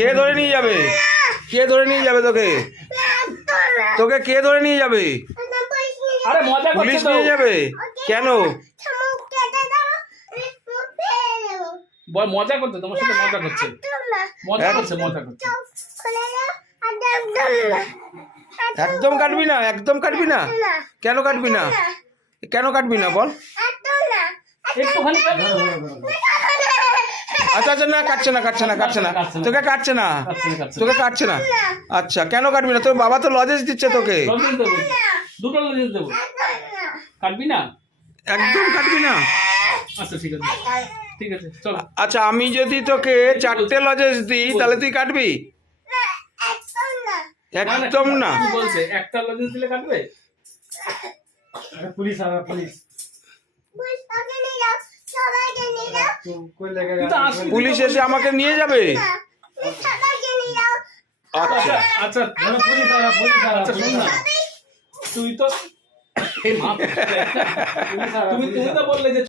কে ধরে নিয়ে যাবে? কে ধরে নিয়ে যাবে তোকে? তোকে কে ধরে নিয়ে যাবে? আরে মজা পুলিশ করছে তো। নিয়ে যাবে? কেন? মজা করতে, তোমার সাথে মজা করছে, মজা করছে, মজা করছে। একদম কাটবি না, একদম কাটবি না। কেন কাটবি না? কেন কাটবি না বল? একটুখানি আচ্ছা আচ্ছা, না কাটছে না, কাটছে না, কাটছে না, তোকে কাটছে না, তোকে কাটছে না। আচ্ছা, কেন কাটবি না? তোর বাবা তো লজেন্স দিচ্ছে তোকে। লজেন্স দেবো, দুটো লজেন্স দেবো। কাটবি না? একদম কাটবি না। আচ্ছা ঠিক আছে, ঠিক আছে, চলো। আচ্ছা, আমি যদি তোকে 4টে লজেন্স দিই তাহলে তুই কাটবি? একদম না। কি বলছে, একটা লজেন্স দিলে কাটবে? পুলিশ আর পুলিশ কিন্তু আসবি তো, পুলিশ এসে আমাকে নিয়ে যাবে? আচ্ছা আচ্ছা পুলিশ আর পুলিশ আর আচ্ছা, শোন না, তুই তো এই মা, তুমি তো বললে যে